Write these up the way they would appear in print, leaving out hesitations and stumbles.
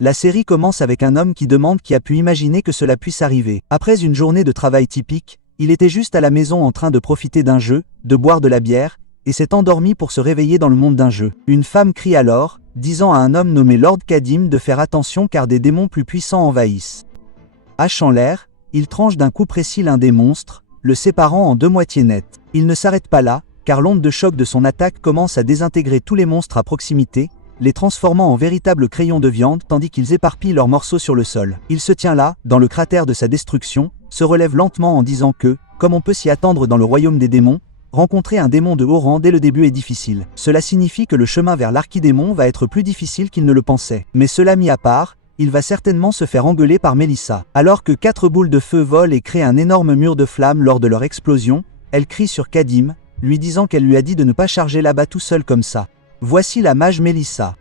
La série commence avec un homme qui demande qui a pu imaginer que cela puisse arriver. Après une journée de travail typique, il était juste à la maison en train de profiter d'un jeu, de boire de la bière, et s'est endormi pour se réveiller dans le monde d'un jeu. Une femme crie alors, disant à un homme nommé Lord Kadim de faire attention car des démons plus puissants envahissent. Hache en l'air, il tranche d'un coup précis l'un des monstres, le séparant en deux moitiés nettes. Il ne s'arrête pas là, car l'onde de choc de son attaque commence à désintégrer tous les monstres à proximité, les transformant en véritables crayons de viande tandis qu'ils éparpillent leurs morceaux sur le sol. Il se tient là, dans le cratère de sa destruction, se relève lentement en disant que, comme on peut s'y attendre dans le royaume des démons, rencontrer un démon de haut rang dès le début est difficile. Cela signifie que le chemin vers l'archidémon va être plus difficile qu'il ne le pensait. Mais cela mis à part, il va certainement se faire engueuler par Mélissa. Alors que 4 boules de feu volent et créent un énorme mur de flammes lors de leur explosion, elle crie sur Kadim, lui disant qu'elle lui a dit de ne pas charger là-bas tout seul comme ça. Voici la mage Mélissa.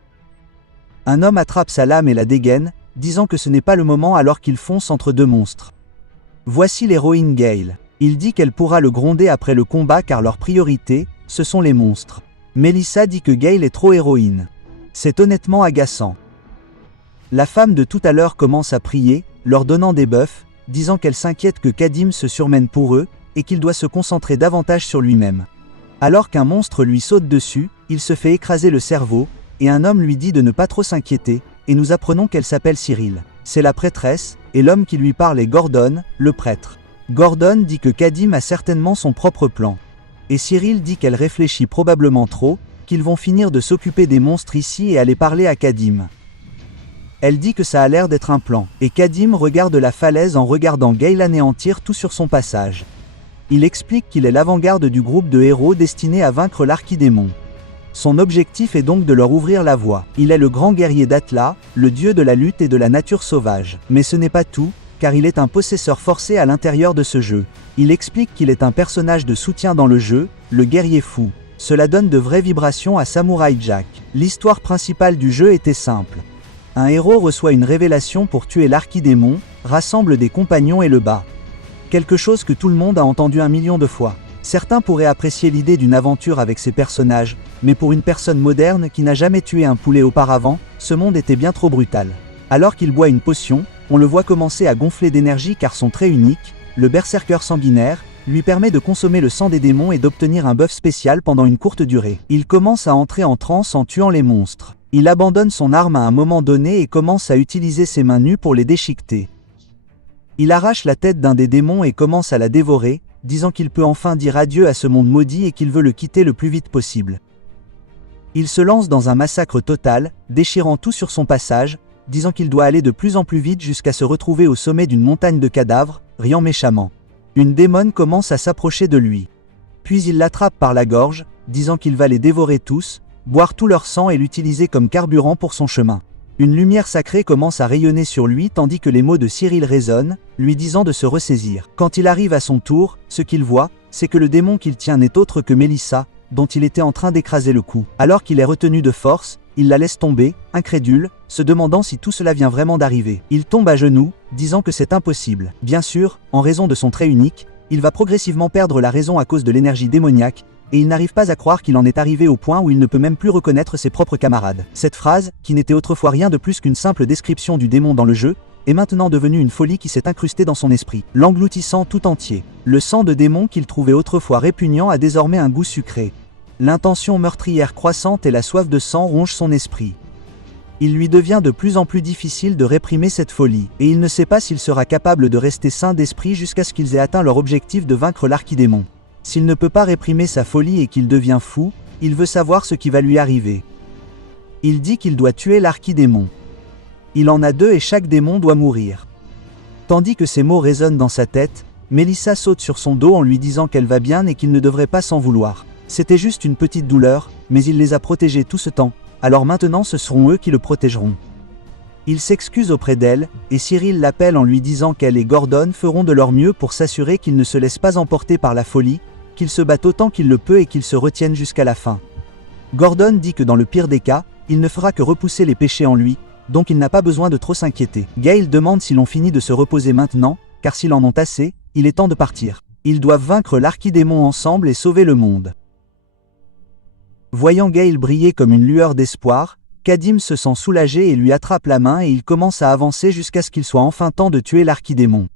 Un homme attrape sa lame et la dégaine, disant que ce n'est pas le moment alors qu'il fonce entre deux monstres. Voici l'héroïne Gale. Il dit qu'elle pourra le gronder après le combat car leur priorité, ce sont les monstres. Mélissa dit que Gale est trop héroïne. C'est honnêtement agaçant. La femme de tout à l'heure commence à prier, leur donnant des buffs, disant qu'elle s'inquiète que Kadim se surmène pour eux, et qu'il doit se concentrer davantage sur lui-même. Alors qu'un monstre lui saute dessus, il se fait écraser le cerveau, et un homme lui dit de ne pas trop s'inquiéter, et nous apprenons qu'elle s'appelle Cyril. C'est la prêtresse, et l'homme qui lui parle est Gordon, le prêtre. Gordon dit que Kadim a certainement son propre plan. Et Cyril dit qu'elle réfléchit probablement trop, qu'ils vont finir de s'occuper des monstres ici et aller parler à Kadim. Elle dit que ça a l'air d'être un plan, et Kadim regarde la falaise en regardant Gale anéantir tout sur son passage. Il explique qu'il est l'avant-garde du groupe de héros destiné à vaincre l'archidémon. Son objectif est donc de leur ouvrir la voie. Il est le grand guerrier d'Atla, le dieu de la lutte et de la nature sauvage. Mais ce n'est pas tout, car il est un possesseur forcé à l'intérieur de ce jeu. Il explique qu'il est un personnage de soutien dans le jeu, le guerrier fou. Cela donne de vraies vibrations à Samurai Jack. L'histoire principale du jeu était simple. Un héros reçoit une révélation pour tuer l'archidémon, rassemble des compagnons et le bat. Quelque chose que tout le monde a entendu 1 million de fois. Certains pourraient apprécier l'idée d'une aventure avec ces personnages, mais pour une personne moderne qui n'a jamais tué un poulet auparavant, ce monde était bien trop brutal. Alors qu'il boit une potion, on le voit commencer à gonfler d'énergie car son trait unique, le berserker sanguinaire, lui permet de consommer le sang des démons et d'obtenir un buff spécial pendant une courte durée. Il commence à entrer en transe en tuant les monstres. Il abandonne son arme à un moment donné et commence à utiliser ses mains nues pour les déchiqueter. Il arrache la tête d'un des démons et commence à la dévorer, disant qu'il peut enfin dire adieu à ce monde maudit et qu'il veut le quitter le plus vite possible. Il se lance dans un massacre total, déchirant tout sur son passage, disant qu'il doit aller de plus en plus vite jusqu'à se retrouver au sommet d'une montagne de cadavres, riant méchamment. Une démone commence à s'approcher de lui. Puis il l'attrape par la gorge, disant qu'il va les dévorer tous, boire tout leur sang et l'utiliser comme carburant pour son chemin. Une lumière sacrée commence à rayonner sur lui tandis que les mots de Cyril résonnent, lui disant de se ressaisir. Quand il arrive à son tour, ce qu'il voit, c'est que le démon qu'il tient n'est autre que Mélissa, dont il était en train d'écraser le cou. Alors qu'il est retenu de force, il la laisse tomber, incrédule, se demandant si tout cela vient vraiment d'arriver. Il tombe à genoux, disant que c'est impossible. Bien sûr, en raison de son trait unique, il va progressivement perdre la raison à cause de l'énergie démoniaque, et il n'arrive pas à croire qu'il en est arrivé au point où il ne peut même plus reconnaître ses propres camarades. Cette phrase, qui n'était autrefois rien de plus qu'une simple description du démon dans le jeu, est maintenant devenue une folie qui s'est incrustée dans son esprit, l'engloutissant tout entier. Le sang de démon qu'il trouvait autrefois répugnant a désormais un goût sucré. L'intention meurtrière croissante et la soif de sang rongent son esprit. Il lui devient de plus en plus difficile de réprimer cette folie, et il ne sait pas s'il sera capable de rester sain d'esprit jusqu'à ce qu'ils aient atteint leur objectif de vaincre l'archidémon. S'il ne peut pas réprimer sa folie et qu'il devient fou, il veut savoir ce qui va lui arriver. Il dit qu'il doit tuer l'archidémon. Il en a 2 et chaque démon doit mourir. Tandis que ces mots résonnent dans sa tête, Mélissa saute sur son dos en lui disant qu'elle va bien et qu'il ne devrait pas s'en vouloir. C'était juste une petite douleur, mais il les a protégés tout ce temps, alors maintenant ce seront eux qui le protégeront. Il s'excuse auprès d'elle, et Cyril l'appelle en lui disant qu'elle et Gordon feront de leur mieux pour s'assurer qu'il ne se laisse pas emporter par la folie, qu'il se batte autant qu'il le peut et qu'il se retienne jusqu'à la fin. Gordon dit que dans le pire des cas, il ne fera que repousser les péchés en lui, donc il n'a pas besoin de trop s'inquiéter. Gale demande si l'on finit de se reposer maintenant, car s'ils en ont assez, il est temps de partir. Ils doivent vaincre l'archidémon ensemble et sauver le monde. Voyant Gale briller comme une lueur d'espoir, Kadim se sent soulagé et lui attrape la main et il commence à avancer jusqu'à ce qu'il soit enfin temps de tuer l'archidémon.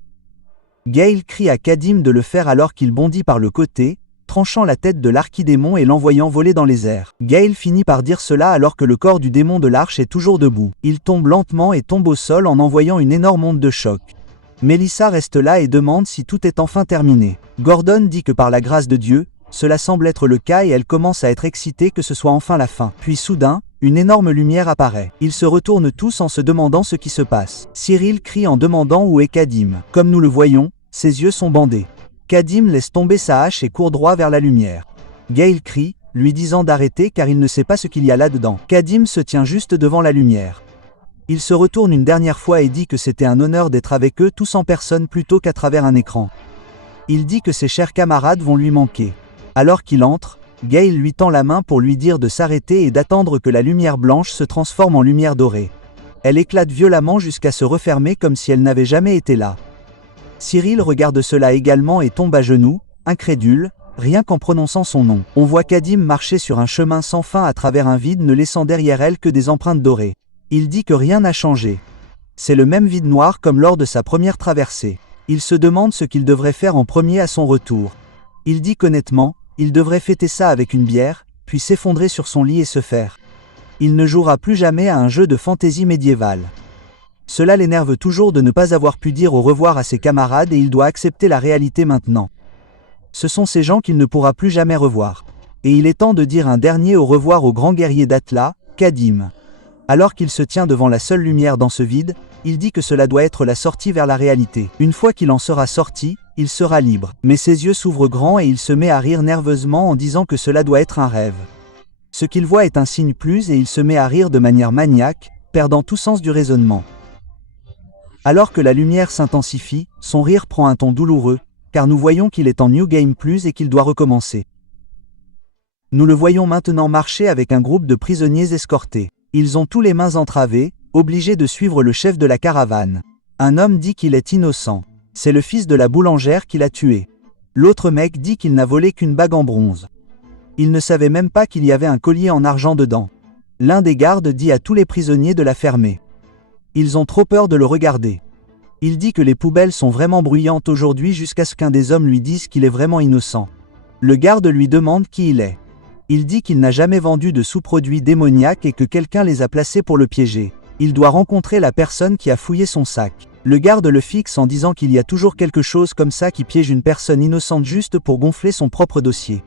Gale crie à Kadim de le faire alors qu'il bondit par le côté, tranchant la tête de l'archidémon et l'envoyant voler dans les airs. Gale finit par dire cela alors que le corps du démon de l'arche est toujours debout. Il tombe lentement et tombe au sol en envoyant une énorme onde de choc. Melissa reste là et demande si tout est enfin terminé. Gordon dit que par la grâce de Dieu, cela semble être le cas et elle commence à être excitée que ce soit enfin la fin. Puis soudain, une énorme lumière apparaît. Ils se retournent tous en se demandant ce qui se passe. Cyril crie en demandant où est Kadim. Comme nous le voyons, ses yeux sont bandés. Kadim laisse tomber sa hache et court droit vers la lumière. Gale crie, lui disant d'arrêter car il ne sait pas ce qu'il y a là-dedans. Kadim se tient juste devant la lumière. Il se retourne une dernière fois et dit que c'était un honneur d'être avec eux tous en personne plutôt qu'à travers un écran. Il dit que ses chers camarades vont lui manquer. Alors qu'il entre, Gale lui tend la main pour lui dire de s'arrêter et d'attendre que la lumière blanche se transforme en lumière dorée. Elle éclate violemment jusqu'à se refermer comme si elle n'avait jamais été là. Cyril regarde cela également et tombe à genoux, incrédule, rien qu'en prononçant son nom. On voit Kadim marcher sur un chemin sans fin à travers un vide ne laissant derrière elle que des empreintes dorées. Il dit que rien n'a changé. C'est le même vide noir comme lors de sa première traversée. Il se demande ce qu'il devrait faire en premier à son retour. Il dit qu'honnêtement, il devrait fêter ça avec une bière, puis s'effondrer sur son lit et se faire. Il ne jouera plus jamais à un jeu de fantaisie médiévale. Cela l'énerve toujours de ne pas avoir pu dire au revoir à ses camarades et il doit accepter la réalité maintenant. Ce sont ces gens qu'il ne pourra plus jamais revoir. Et il est temps de dire un dernier au revoir au grand guerrier d'Atla, Kadim. Alors qu'il se tient devant la seule lumière dans ce vide, il dit que cela doit être la sortie vers la réalité. Une fois qu'il en sera sorti, il sera libre. Mais ses yeux s'ouvrent grands et il se met à rire nerveusement en disant que cela doit être un rêve. Ce qu'il voit est un signe plus et il se met à rire de manière maniaque, perdant tout sens du raisonnement. Alors que la lumière s'intensifie, son rire prend un ton douloureux, car nous voyons qu'il est en New Game Plus et qu'il doit recommencer. Nous le voyons maintenant marcher avec un groupe de prisonniers escortés. Ils ont tous les mains entravées, obligés de suivre le chef de la caravane. Un homme dit qu'il est innocent. C'est le fils de la boulangère qui l'a tué. L'autre mec dit qu'il n'a volé qu'une bague en bronze. Il ne savait même pas qu'il y avait un collier en argent dedans. L'un des gardes dit à tous les prisonniers de la fermer. Ils ont trop peur de le regarder. Il dit que les poubelles sont vraiment bruyantes aujourd'hui jusqu'à ce qu'un des hommes lui dise qu'il est vraiment innocent. Le garde lui demande qui il est. Il dit qu'il n'a jamais vendu de sous-produits démoniaques et que quelqu'un les a placés pour le piéger. Il doit rencontrer la personne qui a fouillé son sac. Le garde le fixe en disant qu'il y a toujours quelque chose comme ça qui piège une personne innocente juste pour gonfler son propre dossier.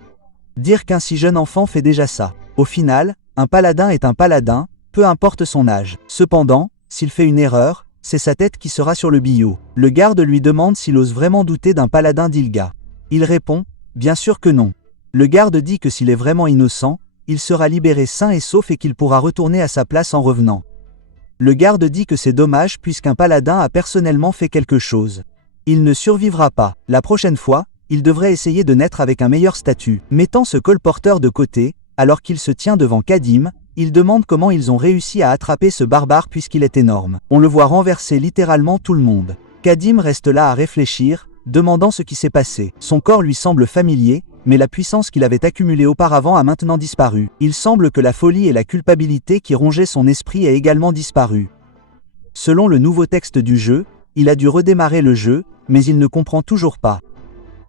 Dire qu'un si jeune enfant fait déjà ça. Au final, un paladin est un paladin, peu importe son âge. Cependant, s'il fait une erreur, c'est sa tête qui sera sur le billot. Le garde lui demande s'il ose vraiment douter d'un paladin d'Ilga. Il répond, bien sûr que non. Le garde dit que s'il est vraiment innocent, il sera libéré sain et sauf et qu'il pourra retourner à sa place en revenant. Le garde dit que c'est dommage puisqu'un paladin a personnellement fait quelque chose. Il ne survivra pas. La prochaine fois, il devrait essayer de naître avec un meilleur statut. Mettant ce colporteur de côté, alors qu'il se tient devant Kadim, il demande comment ils ont réussi à attraper ce barbare puisqu'il est énorme. On le voit renverser littéralement tout le monde. Kadim reste là à réfléchir, demandant ce qui s'est passé. Son corps lui semble familier, mais la puissance qu'il avait accumulée auparavant a maintenant disparu. Il semble que la folie et la culpabilité qui rongeaient son esprit aient également disparu. Selon le nouveau texte du jeu, il a dû redémarrer le jeu, mais il ne comprend toujours pas.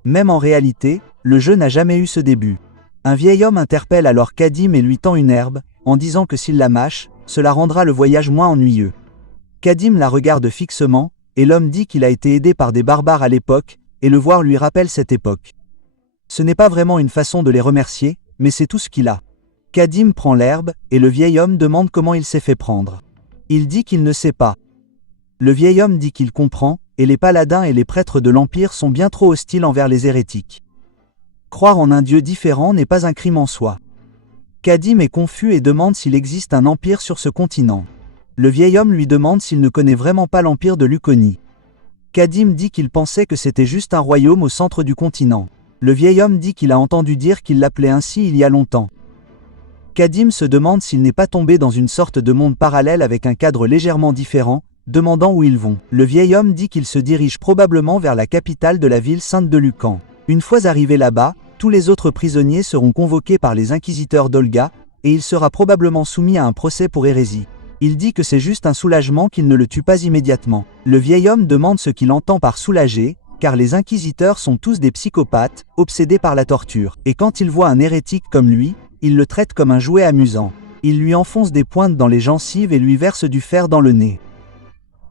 Même en réalité, le jeu n'a jamais eu ce début. Un vieil homme interpelle alors Kadim et lui tend une herbe, en disant que s'il la mâche, cela rendra le voyage moins ennuyeux. Kadim la regarde fixement, et l'homme dit qu'il a été aidé par des barbares à l'époque, et le voir lui rappelle cette époque. Ce n'est pas vraiment une façon de les remercier, mais c'est tout ce qu'il a. Kadim prend l'herbe, et le vieil homme demande comment il s'est fait prendre. Il dit qu'il ne sait pas. Le vieil homme dit qu'il comprend, et les paladins et les prêtres de l'Empire sont bien trop hostiles envers les hérétiques. Croire en un dieu différent n'est pas un crime en soi. Kadim est confus et demande s'il existe un empire sur ce continent. Le vieil homme lui demande s'il ne connaît vraiment pas l'empire de Luconie. Kadim dit qu'il pensait que c'était juste un royaume au centre du continent. Le vieil homme dit qu'il a entendu dire qu'il l'appelait ainsi il y a longtemps. Kadim se demande s'il n'est pas tombé dans une sorte de monde parallèle avec un cadre légèrement différent, demandant où ils vont. Le vieil homme dit qu'il se dirige probablement vers la capitale de la ville sainte de Lucan. Une fois arrivés là-bas, tous les autres prisonniers seront convoqués par les inquisiteurs d'Olga, et il sera probablement soumis à un procès pour hérésie. Il dit que c'est juste un soulagement qu'il ne le tue pas immédiatement. Le vieil homme demande ce qu'il entend par soulager, car les inquisiteurs sont tous des psychopathes, obsédés par la torture. Et quand il voit un hérétique comme lui, il le traite comme un jouet amusant. Il lui enfonce des pointes dans les gencives et lui verse du fer dans le nez.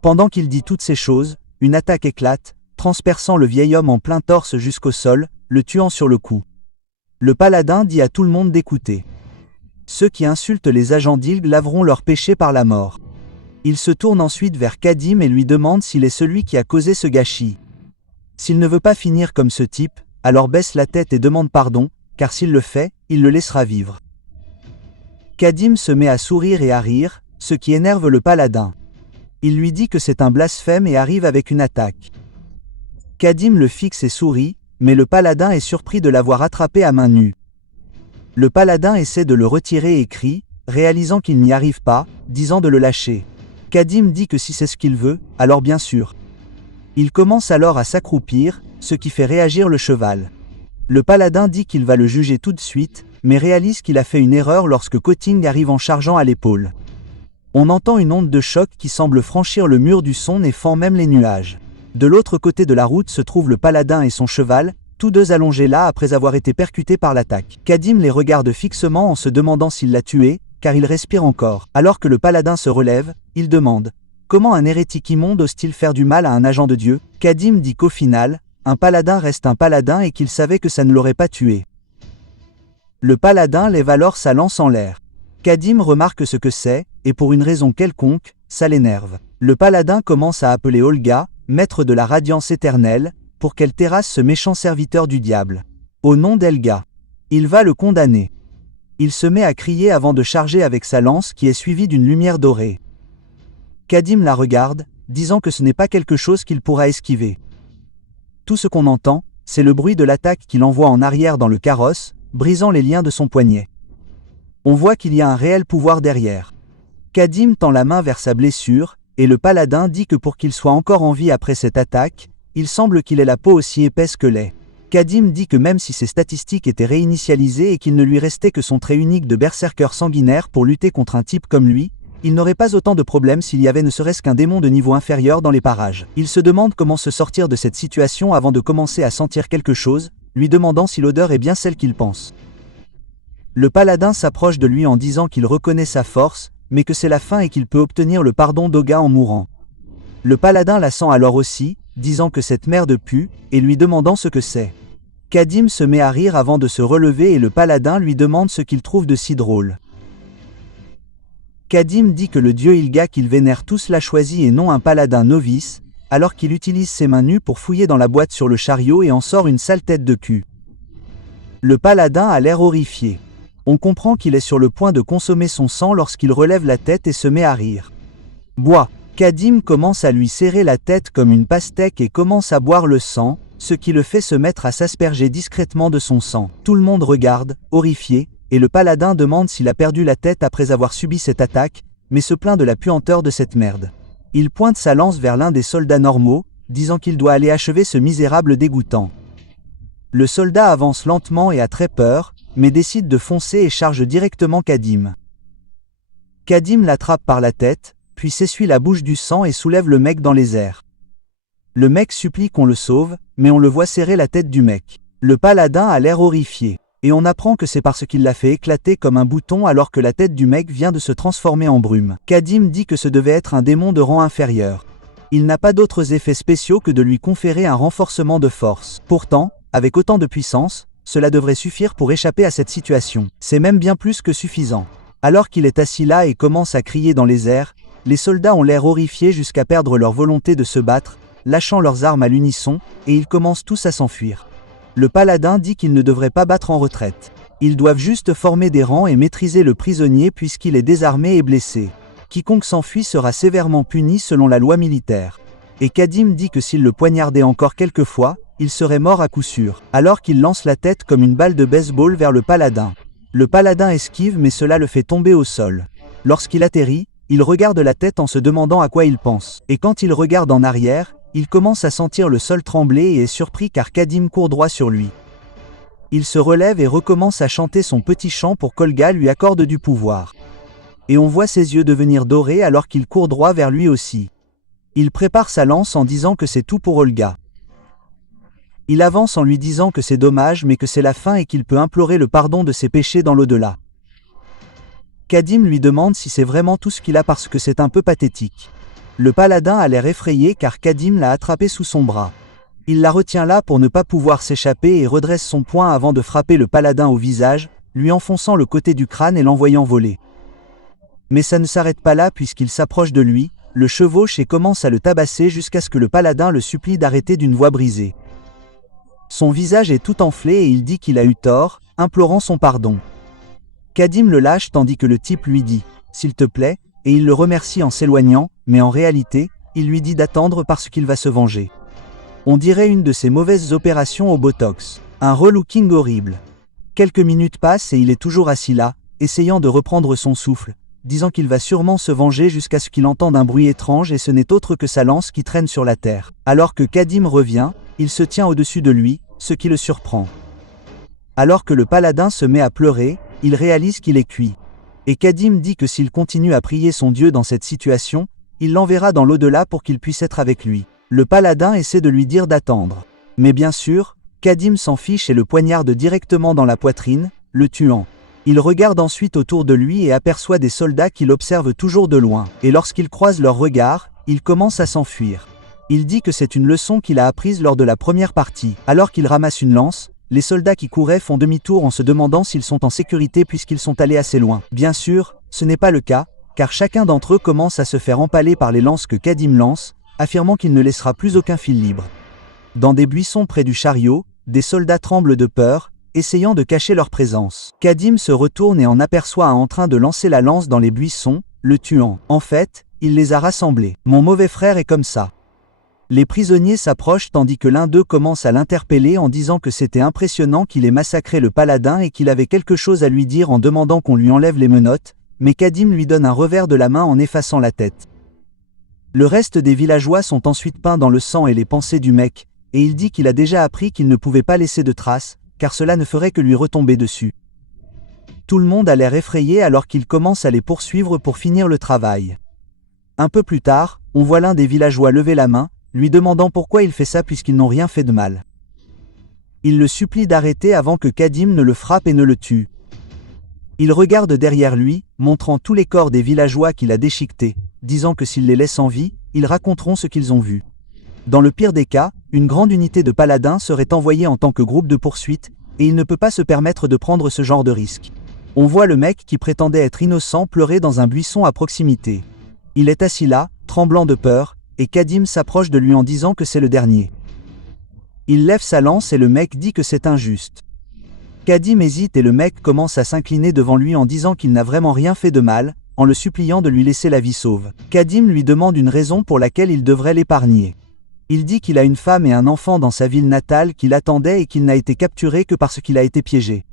Pendant qu'il dit toutes ces choses, une attaque éclate, transperçant le vieil homme en plein torse jusqu'au sol, le tuant sur le coup. Le paladin dit à tout le monde d'écouter. Ceux qui insultent les agents d'Ilg laveront leur péché par la mort. Il se tourne ensuite vers Kadim et lui demande s'il est celui qui a causé ce gâchis. S'il ne veut pas finir comme ce type, alors baisse la tête et demande pardon, car s'il le fait, il le laissera vivre. Kadim se met à sourire et à rire, ce qui énerve le paladin. Il lui dit que c'est un blasphème et arrive avec une attaque. Kadim le fixe et sourit, mais le paladin est surpris de l'avoir attrapé à main nue. Le paladin essaie de le retirer et crie, réalisant qu'il n'y arrive pas, disant de le lâcher. Kadim dit que si c'est ce qu'il veut, alors bien sûr. Il commence alors à s'accroupir, ce qui fait réagir le cheval. Le paladin dit qu'il va le juger tout de suite, mais réalise qu'il a fait une erreur lorsque Koting arrive en chargeant à l'épaule. On entend une onde de choc qui semble franchir le mur du son et fend même les nuages. De l'autre côté de la route se trouvent le paladin et son cheval, tous deux allongés là après avoir été percutés par l'attaque. Kadim les regarde fixement en se demandant s'il l'a tué, car il respire encore. Alors que le paladin se relève, il demande « Comment un hérétique immonde ose-t-il faire du mal à un agent de Dieu ?» Kadim dit qu'au final, un paladin reste un paladin et qu'il savait que ça ne l'aurait pas tué. Le paladin lève alors sa lance en l'air. Kadim remarque ce que c'est, et pour une raison quelconque, ça l'énerve. Le paladin commence à appeler Olga, maître de la radiance éternelle, pour qu'elle terrasse ce méchant serviteur du diable. Au nom d'Elga, il va le condamner. Il se met à crier avant de charger avec sa lance qui est suivie d'une lumière dorée. Kadim la regarde, disant que ce n'est pas quelque chose qu'il pourra esquiver. Tout ce qu'on entend, c'est le bruit de l'attaque qu'il envoie en arrière dans le carrosse, brisant les liens de son poignet. On voit qu'il y a un réel pouvoir derrière. Kadim tend la main vers sa blessure, et le paladin dit que pour qu'il soit encore en vie après cette attaque, il semble qu'il ait la peau aussi épaisse que lait. Kadim dit que même si ses statistiques étaient réinitialisées et qu'il ne lui restait que son trait unique de berserker sanguinaire pour lutter contre un type comme lui, il n'aurait pas autant de problèmes s'il y avait ne serait-ce qu'un démon de niveau inférieur dans les parages. Il se demande comment se sortir de cette situation avant de commencer à sentir quelque chose, lui demandant si l'odeur est bien celle qu'il pense. Le paladin s'approche de lui en disant qu'il reconnaît sa force, mais que c'est la fin et qu'il peut obtenir le pardon d'Oga en mourant. Le paladin la sent alors aussi, disant que cette merde pue, et lui demandant ce que c'est. Kadim se met à rire avant de se relever et le paladin lui demande ce qu'il trouve de si drôle. Kadim dit que le dieu Ilga qu'il vénère tous l'a choisi et non un paladin novice, alors qu'il utilise ses mains nues pour fouiller dans la boîte sur le chariot et en sort une sale tête de cul. Le paladin a l'air horrifié. On comprend qu'il est sur le point de consommer son sang lorsqu'il relève la tête et se met à rire. Bois. Kadim commence à lui serrer la tête comme une pastèque et commence à boire le sang, ce qui le fait se mettre à s'asperger discrètement de son sang. Tout le monde regarde, horrifié, et le paladin demande s'il a perdu la tête après avoir subi cette attaque, mais se plaint de la puanteur de cette merde. Il pointe sa lance vers l'un des soldats normaux, disant qu'il doit aller achever ce misérable dégoûtant. Le soldat avance lentement et a très peur, mais décide de foncer et charge directement Kadim. Kadim l'attrape par la tête, puis s'essuie la bouche du sang et soulève le mec dans les airs. Le mec supplie qu'on le sauve, mais on le voit serrer la tête du mec. Le paladin a l'air horrifié, et on apprend que c'est parce qu'il l'a fait éclater comme un bouton alors que la tête du mec vient de se transformer en brume. Kadim dit que ce devait être un démon de rang inférieur. Il n'a pas d'autres effets spéciaux que de lui conférer un renforcement de force. Pourtant, avec autant de puissance, cela devrait suffire pour échapper à cette situation. C'est même bien plus que suffisant. Alors qu'il est assis là et commence à crier dans les airs, les soldats ont l'air horrifiés jusqu'à perdre leur volonté de se battre, lâchant leurs armes à l'unisson, et ils commencent tous à s'enfuir. Le paladin dit qu'ils ne devraient pas battre en retraite. Ils doivent juste former des rangs et maîtriser le prisonnier puisqu'il est désarmé et blessé. Quiconque s'enfuit sera sévèrement puni selon la loi militaire. Et Kadim dit que s'il le poignardait encore quelques fois, il serait mort à coup sûr, alors qu'il lance la tête comme une balle de baseball vers le paladin. Le paladin esquive mais cela le fait tomber au sol. Lorsqu'il atterrit, il regarde la tête en se demandant à quoi il pense. Et quand il regarde en arrière, il commence à sentir le sol trembler et est surpris car Kadim court droit sur lui. Il se relève et recommence à chanter son petit chant pour qu'Olga lui accorde du pouvoir. Et on voit ses yeux devenir dorés alors qu'il court droit vers lui aussi. Il prépare sa lance en disant que c'est tout pour Olga. Il avance en lui disant que c'est dommage mais que c'est la fin et qu'il peut implorer le pardon de ses péchés dans l'au-delà. Kadim lui demande si c'est vraiment tout ce qu'il a parce que c'est un peu pathétique. Le paladin a l'air effrayé car Kadim l'a attrapé sous son bras. Il la retient là pour ne pas pouvoir s'échapper et redresse son poing avant de frapper le paladin au visage, lui enfonçant le côté du crâne et l'envoyant voler. Mais ça ne s'arrête pas là puisqu'il s'approche de lui, le chevauche et commence à le tabasser jusqu'à ce que le paladin le supplie d'arrêter d'une voix brisée. Son visage est tout enflé et il dit qu'il a eu tort, implorant son pardon. Kadim le lâche tandis que le type lui dit « S'il te plaît » et il le remercie en s'éloignant, mais en réalité, il lui dit d'attendre parce qu'il va se venger. On dirait une de ces mauvaises opérations au Botox. Un relooking horrible. Quelques minutes passent et il est toujours assis là, essayant de reprendre son souffle, disant qu'il va sûrement se venger jusqu'à ce qu'il entende un bruit étrange et ce n'est autre que sa lance qui traîne sur la terre. Alors que Kadim revient, il se tient au-dessus de lui, ce qui le surprend. Alors que le paladin se met à pleurer, il réalise qu'il est cuit. Et Kadim dit que s'il continue à prier son Dieu dans cette situation, il l'enverra dans l'au-delà pour qu'il puisse être avec lui. Le paladin essaie de lui dire d'attendre. Mais bien sûr, Kadim s'en fiche et le poignarde directement dans la poitrine, le tuant. Il regarde ensuite autour de lui et aperçoit des soldats qui l'observent toujours de loin. Et lorsqu'il croise leurs regards, il commence à s'enfuir. Il dit que c'est une leçon qu'il a apprise lors de la première partie. Alors qu'il ramasse une lance, les soldats qui couraient font demi-tour en se demandant s'ils sont en sécurité puisqu'ils sont allés assez loin. Bien sûr, ce n'est pas le cas, car chacun d'entre eux commence à se faire empaler par les lances que Kadim lance, affirmant qu'il ne laissera plus aucun fil libre. Dans des buissons près du chariot, des soldats tremblent de peur, essayant de cacher leur présence. Kadim se retourne et en aperçoit un en train de lancer la lance dans les buissons, le tuant. En fait, il les a rassemblés. Mon mauvais frère est comme ça. Les prisonniers s'approchent tandis que l'un d'eux commence à l'interpeller en disant que c'était impressionnant qu'il ait massacré le paladin et qu'il avait quelque chose à lui dire en demandant qu'on lui enlève les menottes, mais Kadim lui donne un revers de la main en effaçant la tête. Le reste des villageois sont ensuite peints dans le sang et les pensées du mec, et il dit qu'il a déjà appris qu'il ne pouvait pas laisser de traces, car cela ne ferait que lui retomber dessus. Tout le monde a l'air effrayé alors qu'il commence à les poursuivre pour finir le travail. Un peu plus tard, on voit l'un des villageois lever la main, lui demandant pourquoi il fait ça puisqu'ils n'ont rien fait de mal. Il le supplie d'arrêter avant que Kadim ne le frappe et ne le tue. Il regarde derrière lui, montrant tous les corps des villageois qu'il a déchiquetés, disant que s'il les laisse en vie, ils raconteront ce qu'ils ont vu. Dans le pire des cas, une grande unité de paladins serait envoyée en tant que groupe de poursuite, et il ne peut pas se permettre de prendre ce genre de risque. On voit le mec qui prétendait être innocent pleurer dans un buisson à proximité. Il est assis là, tremblant de peur, et Kadim s'approche de lui en disant que c'est le dernier. Il lève sa lance et le mec dit que c'est injuste. Kadim hésite et le mec commence à s'incliner devant lui en disant qu'il n'a vraiment rien fait de mal, en le suppliant de lui laisser la vie sauve. Kadim lui demande une raison pour laquelle il devrait l'épargner. Il dit qu'il a une femme et un enfant dans sa ville natale qui l'attendaient et qu'il n'a été capturé que parce qu'il a été piégé.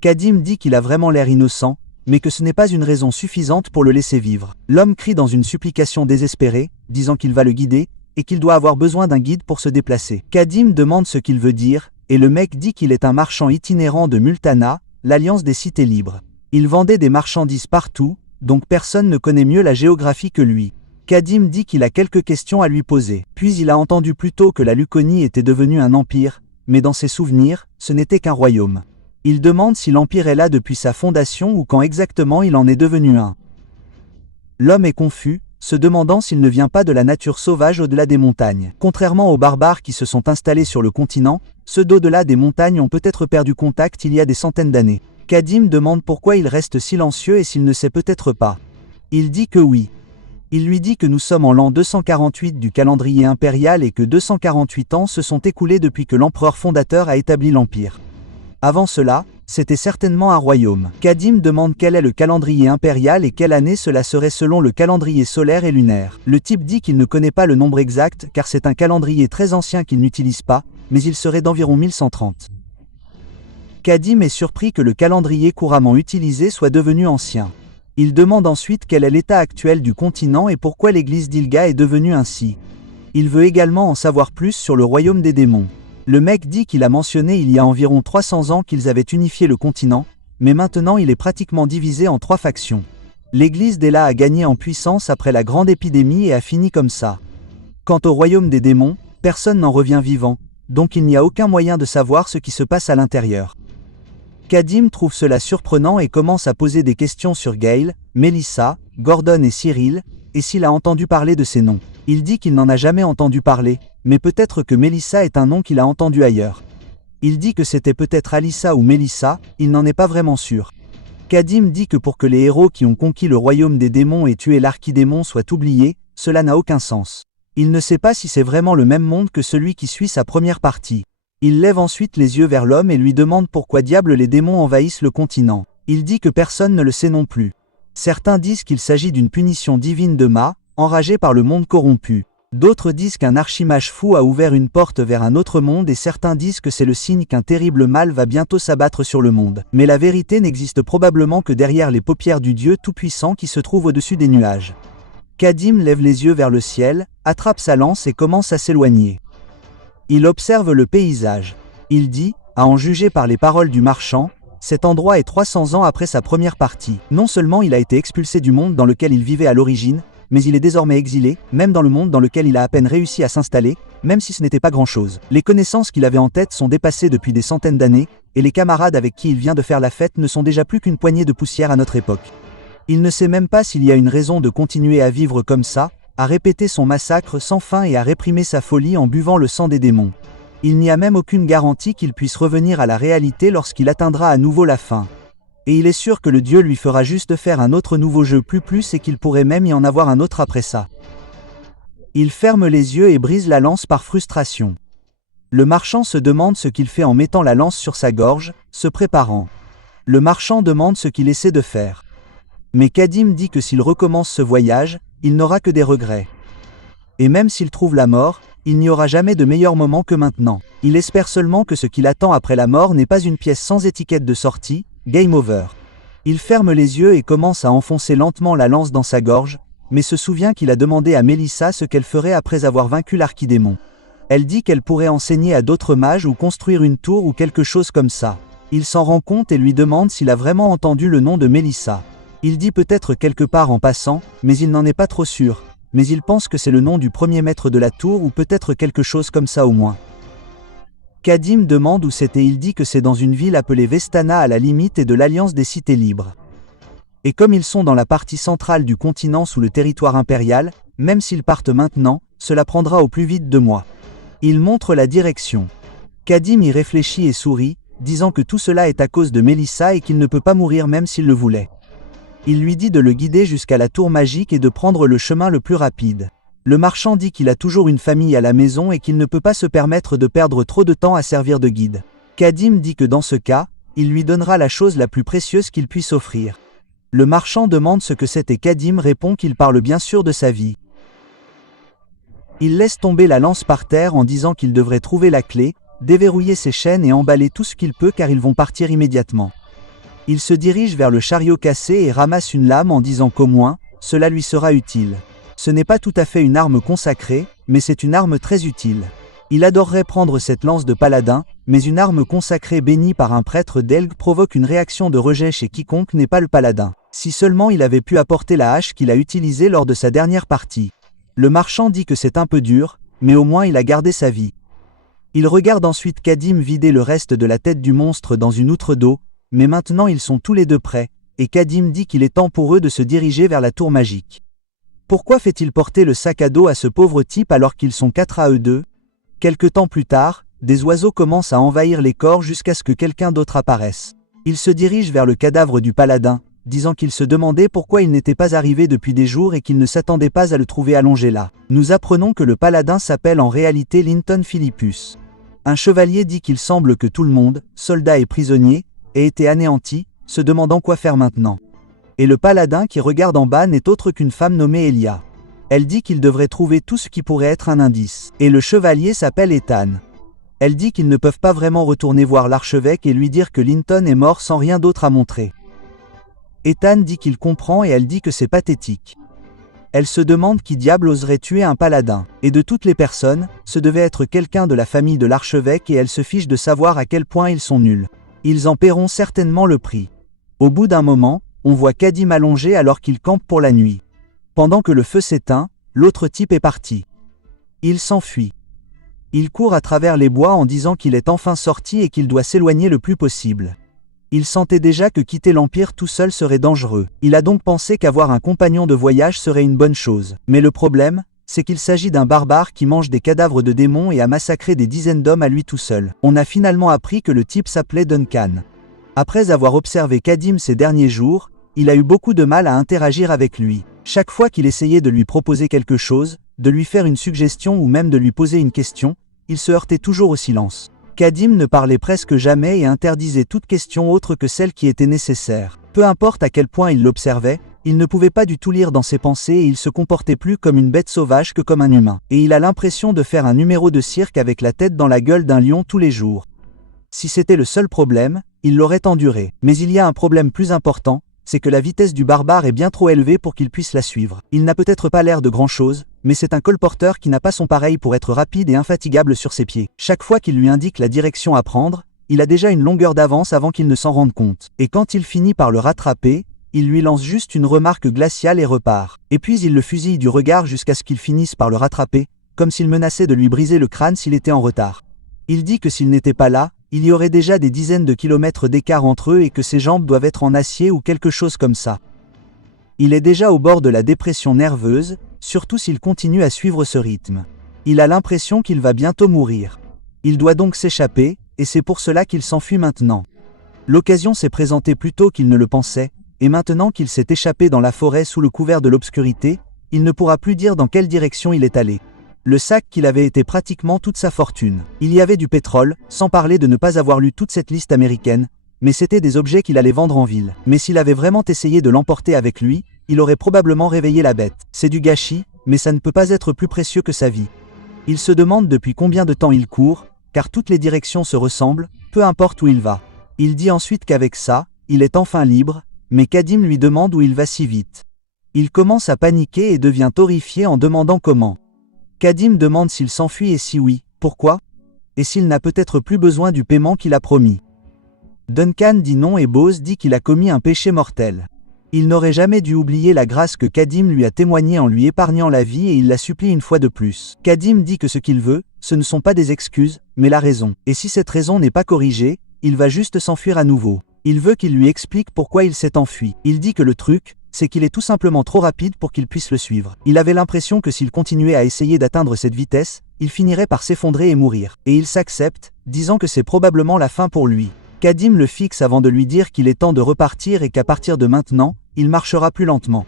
Kadim dit qu'il a vraiment l'air innocent, mais que ce n'est pas une raison suffisante pour le laisser vivre. L'homme crie dans une supplication désespérée, disant qu'il va le guider, et qu'il doit avoir besoin d'un guide pour se déplacer. Kadim demande ce qu'il veut dire, et le mec dit qu'il est un marchand itinérant de Multana, l'alliance des cités libres. Il vendait des marchandises partout, donc personne ne connaît mieux la géographie que lui. Kadim dit qu'il a quelques questions à lui poser. Puis il a entendu plus tôt que la Luconie était devenue un empire, mais dans ses souvenirs, ce n'était qu'un royaume. Il demande si l'empire est là depuis sa fondation ou quand exactement il en est devenu un. L'homme est confus, se demandant s'il ne vient pas de la nature sauvage au-delà des montagnes. Contrairement aux barbares qui se sont installés sur le continent, ceux d'au-delà des montagnes ont peut-être perdu contact il y a des centaines d'années. Kadim demande pourquoi il reste silencieux et s'il ne sait peut-être pas. Il dit que oui. Il lui dit que nous sommes en l'an 248 du calendrier impérial et que 248 ans se sont écoulés depuis que l'empereur fondateur a établi l'empire. Avant cela, c'était certainement un royaume. Kadim demande quel est le calendrier impérial et quelle année cela serait selon le calendrier solaire et lunaire. Le type dit qu'il ne connaît pas le nombre exact car c'est un calendrier très ancien qu'il n'utilise pas, mais il serait d'environ 1130. Kadim est surpris que le calendrier couramment utilisé soit devenu ancien. Il demande ensuite quel est l'état actuel du continent et pourquoi l'église d'Ilga est devenue ainsi. Il veut également en savoir plus sur le royaume des démons. Le mec dit qu'il a mentionné il y a environ 300 ans qu'ils avaient unifié le continent, mais maintenant il est pratiquement divisé en 3 factions. L'église d'Ela a gagné en puissance après la grande épidémie et a fini comme ça. Quant au royaume des démons, personne n'en revient vivant, donc il n'y a aucun moyen de savoir ce qui se passe à l'intérieur. Kadim trouve cela surprenant et commence à poser des questions sur Gale, Melissa, Gordon et Cyril, et s'il a entendu parler de ces noms. Il dit qu'il n'en a jamais entendu parler, mais peut-être que Melissa est un nom qu'il a entendu ailleurs. Il dit que c'était peut-être Alyssa ou Melissa, il n'en est pas vraiment sûr. Kadim dit que pour que les héros qui ont conquis le royaume des démons et tué l'archidémon soient oubliés, cela n'a aucun sens. Il ne sait pas si c'est vraiment le même monde que celui qui suit sa première partie. Il lève ensuite les yeux vers l'homme et lui demande pourquoi diable les démons envahissent le continent. Il dit que personne ne le sait non plus. Certains disent qu'il s'agit d'une punition divine de Ma, enragé par le monde corrompu. D'autres disent qu'un archimage fou a ouvert une porte vers un autre monde et certains disent que c'est le signe qu'un terrible mal va bientôt s'abattre sur le monde. Mais la vérité n'existe probablement que derrière les paupières du Dieu Tout-Puissant qui se trouve au-dessus des nuages. Kadim lève les yeux vers le ciel, attrape sa lance et commence à s'éloigner. Il observe le paysage. Il dit, à en juger par les paroles du marchand, cet endroit est 300 ans après sa première partie. Non seulement il a été expulsé du monde dans lequel il vivait à l'origine, mais il est désormais exilé, même dans le monde dans lequel il a à peine réussi à s'installer, même si ce n'était pas grand-chose. Les connaissances qu'il avait en tête sont dépassées depuis des centaines d'années, et les camarades avec qui il vient de faire la fête ne sont déjà plus qu'une poignée de poussière à notre époque. Il ne sait même pas s'il y a une raison de continuer à vivre comme ça, à répéter son massacre sans fin et à réprimer sa folie en buvant le sang des démons. Il n'y a même aucune garantie qu'il puisse revenir à la réalité lorsqu'il atteindra à nouveau la fin. Et il est sûr que le Dieu lui fera juste faire un autre nouveau jeu plus et qu'il pourrait même y en avoir un autre après ça. Il ferme les yeux et brise la lance par frustration. Le marchand se demande ce qu'il fait en mettant la lance sur sa gorge, se préparant. Le marchand demande ce qu'il essaie de faire. Mais Kadim dit que s'il recommence ce voyage, il n'aura que des regrets. Et même s'il trouve la mort, il n'y aura jamais de meilleur moment que maintenant. Il espère seulement que ce qui l'attend après la mort n'est pas une pièce sans étiquette de sortie, game over. Il ferme les yeux et commence à enfoncer lentement la lance dans sa gorge, mais se souvient qu'il a demandé à Melissa ce qu'elle ferait après avoir vaincu l'archidémon. Elle dit qu'elle pourrait enseigner à d'autres mages ou construire une tour ou quelque chose comme ça. Il s'en rend compte et lui demande s'il a vraiment entendu le nom de Melissa. Il dit peut-être quelque part en passant, mais il n'en est pas trop sûr, mais il pense que c'est le nom du premier maître de la tour ou peut-être quelque chose comme ça au moins. Kadim demande où c'était, il dit que c'est dans une ville appelée Vestana à la limite et de l'Alliance des Cités Libres. Et comme ils sont dans la partie centrale du continent sous le territoire impérial, même s'ils partent maintenant, cela prendra au plus vite 2 mois. Il montre la direction. Kadim y réfléchit et sourit, disant que tout cela est à cause de Melissa et qu'il ne peut pas mourir même s'il le voulait. Il lui dit de le guider jusqu'à la tour magique et de prendre le chemin le plus rapide. Le marchand dit qu'il a toujours une famille à la maison et qu'il ne peut pas se permettre de perdre trop de temps à servir de guide. Kadim dit que dans ce cas, il lui donnera la chose la plus précieuse qu'il puisse offrir. Le marchand demande ce que c'est et Kadim répond qu'il parle bien sûr de sa vie. Il laisse tomber la lance par terre en disant qu'il devrait trouver la clé, déverrouiller ses chaînes et emballer tout ce qu'il peut car ils vont partir immédiatement. Il se dirige vers le chariot cassé et ramasse une lame en disant qu'au moins, cela lui sera utile. Ce n'est pas tout à fait une arme consacrée, mais c'est une arme très utile. Il adorerait prendre cette lance de paladin, mais une arme consacrée bénie par un prêtre d'Elg provoque une réaction de rejet chez quiconque n'est pas le paladin. Si seulement il avait pu apporter la hache qu'il a utilisée lors de sa dernière partie. Le marchand dit que c'est un peu dur, mais au moins il a gardé sa vie. Il regarde ensuite Kadim vider le reste de la tête du monstre dans une outre d'eau, mais maintenant ils sont tous les deux prêts, et Kadim dit qu'il est temps pour eux de se diriger vers la tour magique. Pourquoi fait-il porter le sac à dos à ce pauvre type alors qu'ils sont 4 à eux deux? Quelque temps plus tard, des oiseaux commencent à envahir les corps jusqu'à ce que quelqu'un d'autre apparaisse. Il se dirige vers le cadavre du paladin, disant qu'il se demandait pourquoi il n'était pas arrivé depuis des jours et qu'il ne s'attendait pas à le trouver allongé là. Nous apprenons que le paladin s'appelle en réalité Linton Philippus. Un chevalier dit qu'il semble que tout le monde, soldats et prisonniers, ait été anéanti, se demandant quoi faire maintenant. Et le paladin qui regarde en bas n'est autre qu'une femme nommée Elia. Elle dit qu'il devrait trouver tout ce qui pourrait être un indice. Et le chevalier s'appelle Ethan. Elle dit qu'ils ne peuvent pas vraiment retourner voir l'archevêque et lui dire que Linton est mort sans rien d'autre à montrer. Ethan dit qu'il comprend et elle dit que c'est pathétique. Elle se demande qui diable oserait tuer un paladin. Et de toutes les personnes, ce devait être quelqu'un de la famille de l'archevêque et elle se fiche de savoir à quel point ils sont nuls. Ils en paieront certainement le prix. Au bout d'un moment, on voit Kadim allongé alors qu'il campe pour la nuit. Pendant que le feu s'éteint, l'autre type est parti. Il s'enfuit. Il court à travers les bois en disant qu'il est enfin sorti et qu'il doit s'éloigner le plus possible. Il sentait déjà que quitter l'Empire tout seul serait dangereux. Il a donc pensé qu'avoir un compagnon de voyage serait une bonne chose. Mais le problème, c'est qu'il s'agit d'un barbare qui mange des cadavres de démons et a massacré des dizaines d'hommes à lui tout seul. On a finalement appris que le type s'appelait Duncan. Après avoir observé Kadim ces derniers jours, il a eu beaucoup de mal à interagir avec lui. Chaque fois qu'il essayait de lui proposer quelque chose, de lui faire une suggestion ou même de lui poser une question, il se heurtait toujours au silence. Kadim ne parlait presque jamais et interdisait toute question autre que celle qui était nécessaire. Peu importe à quel point il l'observait, il ne pouvait pas du tout lire dans ses pensées et il se comportait plus comme une bête sauvage que comme un humain. Et il a l'impression de faire un numéro de cirque avec la tête dans la gueule d'un lion tous les jours. Si c'était le seul problème, il l'aurait enduré. Mais il y a un problème plus important, c'est que la vitesse du barbare est bien trop élevée pour qu'il puisse la suivre. Il n'a peut-être pas l'air de grand-chose, mais c'est un colporteur qui n'a pas son pareil pour être rapide et infatigable sur ses pieds. Chaque fois qu'il lui indique la direction à prendre, il a déjà une longueur d'avance avant qu'il ne s'en rende compte. Et quand il finit par le rattraper, il lui lance juste une remarque glaciale et repart. Et puis il le fusille du regard jusqu'à ce qu'il finisse par le rattraper, comme s'il menaçait de lui briser le crâne s'il était en retard. Il dit que s'il n'était pas là, il y aurait déjà des dizaines de kilomètres d'écart entre eux et que ses jambes doivent être en acier ou quelque chose comme ça. Il est déjà au bord de la dépression nerveuse, surtout s'il continue à suivre ce rythme. Il a l'impression qu'il va bientôt mourir. Il doit donc s'échapper, et c'est pour cela qu'il s'enfuit maintenant. L'occasion s'est présentée plus tôt qu'il ne le pensait, et maintenant qu'il s'est échappé dans la forêt sous le couvert de l'obscurité, il ne pourra plus dire dans quelle direction il est allé. Le sac qu'il avait été pratiquement toute sa fortune. Il y avait du pétrole, sans parler de ne pas avoir lu toute cette liste américaine, mais c'était des objets qu'il allait vendre en ville. Mais s'il avait vraiment essayé de l'emporter avec lui, il aurait probablement réveillé la bête. C'est du gâchis, mais ça ne peut pas être plus précieux que sa vie. Il se demande depuis combien de temps il court, car toutes les directions se ressemblent, peu importe où il va. Il dit ensuite qu'avec ça, il est enfin libre, mais Kadim lui demande où il va si vite. Il commence à paniquer et devient horrifié en demandant comment. Kadim demande s'il s'enfuit et si oui, pourquoi? Et s'il n'a peut-être plus besoin du paiement qu'il a promis. Duncan dit non et Bose dit qu'il a commis un péché mortel. Il n'aurait jamais dû oublier la grâce que Kadim lui a témoignée en lui épargnant la vie et il la supplie une fois de plus. Kadim dit que ce qu'il veut, ce ne sont pas des excuses, mais la raison. Et si cette raison n'est pas corrigée, il va juste s'enfuir à nouveau. Il veut qu'il lui explique pourquoi il s'est enfui. Il dit que le truc, c'est qu'il est tout simplement trop rapide pour qu'il puisse le suivre. Il avait l'impression que s'il continuait à essayer d'atteindre cette vitesse, il finirait par s'effondrer et mourir. Et il s'accepte, disant que c'est probablement la fin pour lui. Kadim le fixe avant de lui dire qu'il est temps de repartir et qu'à partir de maintenant, il marchera plus lentement.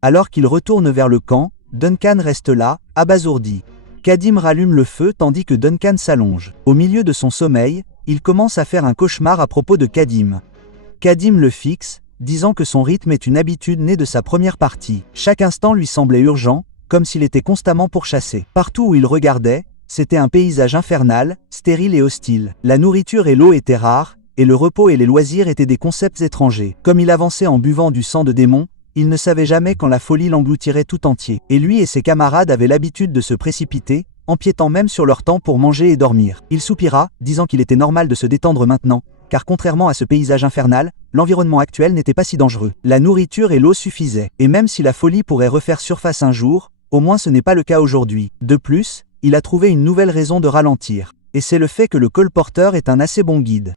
Alors qu'il retourne vers le camp, Duncan reste là, abasourdi. Kadim rallume le feu tandis que Duncan s'allonge. Au milieu de son sommeil, il commence à faire un cauchemar à propos de Kadim. Kadim le fixe, disant que son rythme est une habitude née de sa première partie. Chaque instant lui semblait urgent, comme s'il était constamment pourchassé. Partout où il regardait, c'était un paysage infernal, stérile et hostile. La nourriture et l'eau étaient rares, et le repos et les loisirs étaient des concepts étrangers. Comme il avançait en buvant du sang de démon, il ne savait jamais quand la folie l'engloutirait tout entier. Et lui et ses camarades avaient l'habitude de se précipiter, empiétant même sur leur temps pour manger et dormir. Il soupira, disant qu'il était normal de se détendre maintenant, car contrairement à ce paysage infernal, l'environnement actuel n'était pas si dangereux. La nourriture et l'eau suffisaient. Et même si la folie pourrait refaire surface un jour, au moins ce n'est pas le cas aujourd'hui. De plus, il a trouvé une nouvelle raison de ralentir. Et c'est le fait que le colporteur est un assez bon guide.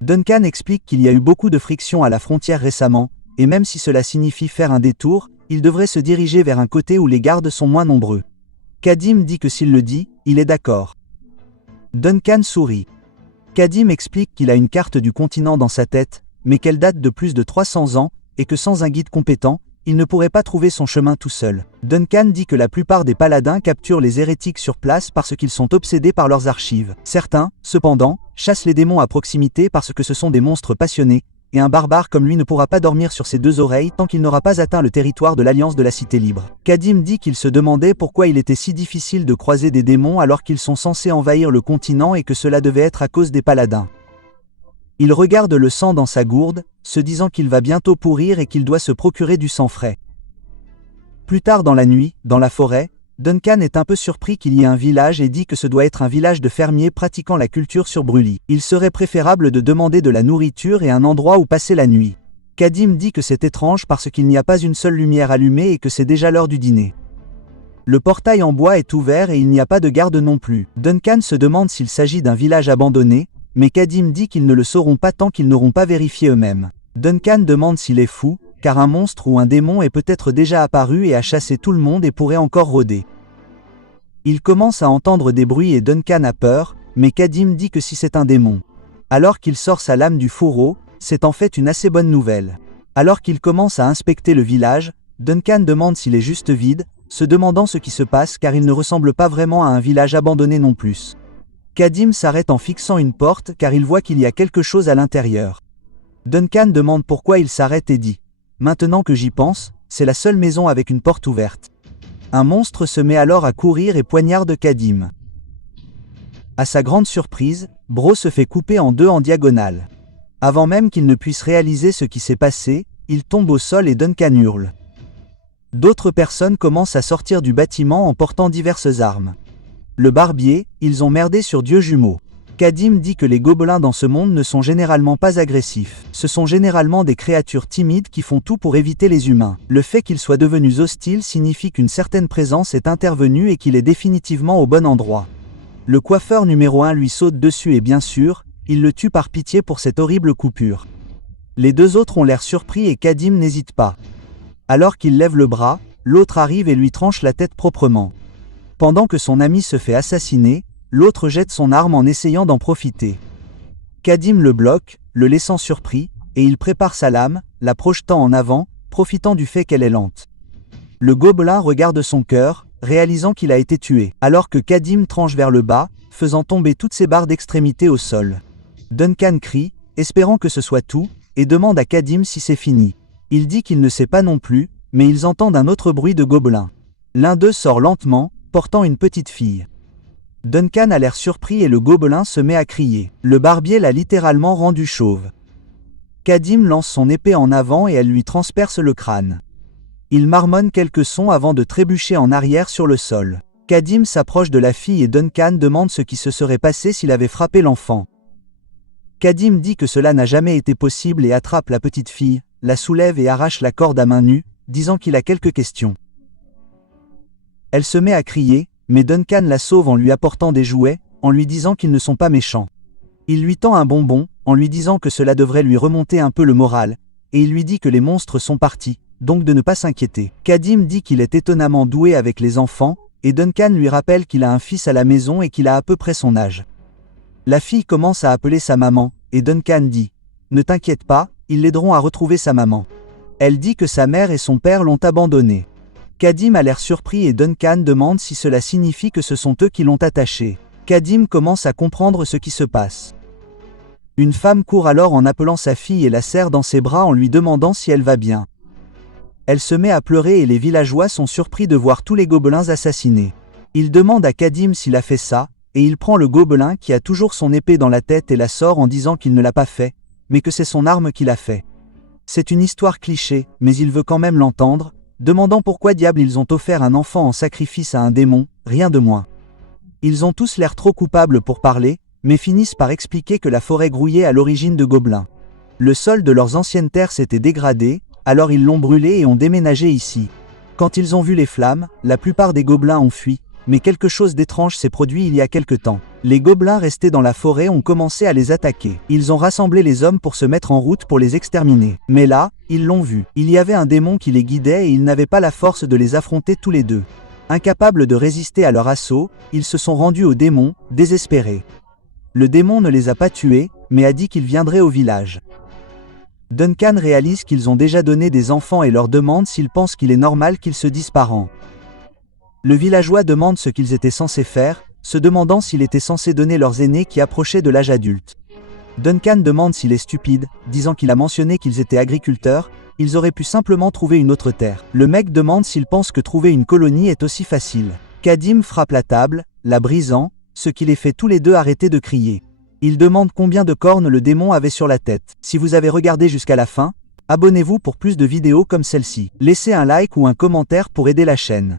Duncan explique qu'il y a eu beaucoup de frictions à la frontière récemment, et même si cela signifie faire un détour, il devrait se diriger vers un côté où les gardes sont moins nombreux. Kadim dit que s'il le dit, il est d'accord. Duncan sourit. Kadim explique qu'il a une carte du continent dans sa tête, mais qu'elle date de plus de 300 ans, et que sans un guide compétent, il ne pourrait pas trouver son chemin tout seul. Duncan dit que la plupart des paladins capturent les hérétiques sur place parce qu'ils sont obsédés par leurs archives. Certains, cependant, chassent les démons à proximité parce que ce sont des monstres passionnés, et un barbare comme lui ne pourra pas dormir sur ses deux oreilles tant qu'il n'aura pas atteint le territoire de l'Alliance de la Cité Libre. Kadim dit qu'il se demandait pourquoi il était si difficile de croiser des démons alors qu'ils sont censés envahir le continent et que cela devait être à cause des paladins. Il regarde le sang dans sa gourde, se disant qu'il va bientôt pourrir et qu'il doit se procurer du sang frais. Plus tard dans la nuit, dans la forêt, Duncan est un peu surpris qu'il y ait un village et dit que ce doit être un village de fermiers pratiquant la culture sur brûlis. Il serait préférable de demander de la nourriture et un endroit où passer la nuit. Kadim dit que c'est étrange parce qu'il n'y a pas une seule lumière allumée et que c'est déjà l'heure du dîner. Le portail en bois est ouvert et il n'y a pas de garde non plus. Duncan se demande s'il s'agit d'un village abandonné, mais Kadim dit qu'ils ne le sauront pas tant qu'ils n'auront pas vérifié eux-mêmes. Duncan demande s'il est fou, car un monstre ou un démon est peut-être déjà apparu et a chassé tout le monde et pourrait encore rôder. Il commence à entendre des bruits et Duncan a peur, mais Kadim dit que si c'est un démon. Alors qu'il sort sa lame du fourreau, c'est en fait une assez bonne nouvelle. Alors qu'il commence à inspecter le village, Duncan demande s'il est juste vide, se demandant ce qui se passe car il ne ressemble pas vraiment à un village abandonné non plus. Kadim s'arrête en fixant une porte car il voit qu'il y a quelque chose à l'intérieur. Duncan demande pourquoi il s'arrête et dit « Maintenant que j'y pense, c'est la seule maison avec une porte ouverte. » Un monstre se met alors à courir et poignarde Kadim. À sa grande surprise, Bro se fait couper en deux en diagonale. Avant même qu'il ne puisse réaliser ce qui s'est passé, il tombe au sol et Duncan hurle. D'autres personnes commencent à sortir du bâtiment en portant diverses armes. Le barbier, ils ont merdé sur Dieu jumeau. Kadim dit que les gobelins dans ce monde ne sont généralement pas agressifs. Ce sont généralement des créatures timides qui font tout pour éviter les humains. Le fait qu'ils soient devenus hostiles signifie qu'une certaine présence est intervenue et qu'il est définitivement au bon endroit. Le coiffeur numéro 1 lui saute dessus et bien sûr, il le tue par pitié pour cette horrible coupure. Les deux autres ont l'air surpris et Kadim n'hésite pas. Alors qu'il lève le bras, l'autre arrive et lui tranche la tête proprement. Pendant que son ami se fait assassiner, l'autre jette son arme en essayant d'en profiter. Kadim le bloque, le laissant surpris, et il prépare sa lame, la projetant en avant, profitant du fait qu'elle est lente. Le gobelin regarde son cœur, réalisant qu'il a été tué, alors que Kadim tranche vers le bas, faisant tomber toutes ses barres d'extrémité au sol. Duncan crie, espérant que ce soit tout, et demande à Kadim si c'est fini. Il dit qu'il ne sait pas non plus, mais ils entendent un autre bruit de gobelin. L'un d'eux sort lentement, portant une petite fille. Duncan a l'air surpris et le gobelin se met à crier. Le barbier l'a littéralement rendu chauve. Kadim lance son épée en avant et elle lui transperce le crâne. Il marmonne quelques sons avant de trébucher en arrière sur le sol. Kadim s'approche de la fille et Duncan demande ce qui se serait passé s'il avait frappé l'enfant. Kadim dit que cela n'a jamais été possible et attrape la petite fille, la soulève et arrache la corde à main nue, disant qu'il a quelques questions. Elle se met à crier, mais Duncan la sauve en lui apportant des jouets, en lui disant qu'ils ne sont pas méchants. Il lui tend un bonbon, en lui disant que cela devrait lui remonter un peu le moral, et il lui dit que les monstres sont partis, donc de ne pas s'inquiéter. Kadim dit qu'il est étonnamment doué avec les enfants, et Duncan lui rappelle qu'il a un fils à la maison et qu'il a à peu près son âge. La fille commence à appeler sa maman, et Duncan dit « Ne t'inquiète pas, ils l'aideront à retrouver sa maman. » Elle dit que sa mère et son père l'ont abandonnée. Kadim a l'air surpris et Duncan demande si cela signifie que ce sont eux qui l'ont attachée. Kadim commence à comprendre ce qui se passe. Une femme court alors en appelant sa fille et la serre dans ses bras en lui demandant si elle va bien. Elle se met à pleurer et les villageois sont surpris de voir tous les gobelins assassinés. Ils demandent à Kadim s'il a fait ça, et il prend le gobelin qui a toujours son épée dans la tête et la sort en disant qu'il ne l'a pas fait, mais que c'est son arme qui l'a fait. C'est une histoire cliché, mais il veut quand même l'entendre, demandant pourquoi diable ils ont offert un enfant en sacrifice à un démon, rien de moins. Ils ont tous l'air trop coupables pour parler, mais finissent par expliquer que la forêt grouillait à l'origine de gobelins. Le sol de leurs anciennes terres s'était dégradé, alors ils l'ont brûlé et ont déménagé ici. Quand ils ont vu les flammes, la plupart des gobelins ont fui, mais quelque chose d'étrange s'est produit il y a quelque temps. Les gobelins restés dans la forêt ont commencé à les attaquer. Ils ont rassemblé les hommes pour se mettre en route pour les exterminer. Mais là, ils l'ont vu. Il y avait un démon qui les guidait et ils n'avaient pas la force de les affronter tous les deux. Incapables de résister à leur assaut, ils se sont rendus au démon, désespérés. Le démon ne les a pas tués, mais a dit qu'il viendrait au village. Duncan réalise qu'ils ont déjà donné des enfants et leur demande s'ils pensent qu'il est normal qu'ils se disent parents. Le villageois demande ce qu'ils étaient censés faire, se demandant s'il était censé donner leurs aînés qui approchaient de l'âge adulte. Duncan demande s'il est stupide, disant qu'il a mentionné qu'ils étaient agriculteurs, ils auraient pu simplement trouver une autre terre. Le mec demande s'il pense que trouver une colonie est aussi facile. Kadim frappe la table, la brisant, ce qui les fait tous les deux arrêter de crier. Il demande combien de cornes le démon avait sur la tête. Si vous avez regardé jusqu'à la fin, Abonnez-vous pour plus de vidéos comme celle-ci. Laissez un like ou un commentaire pour aider la chaîne.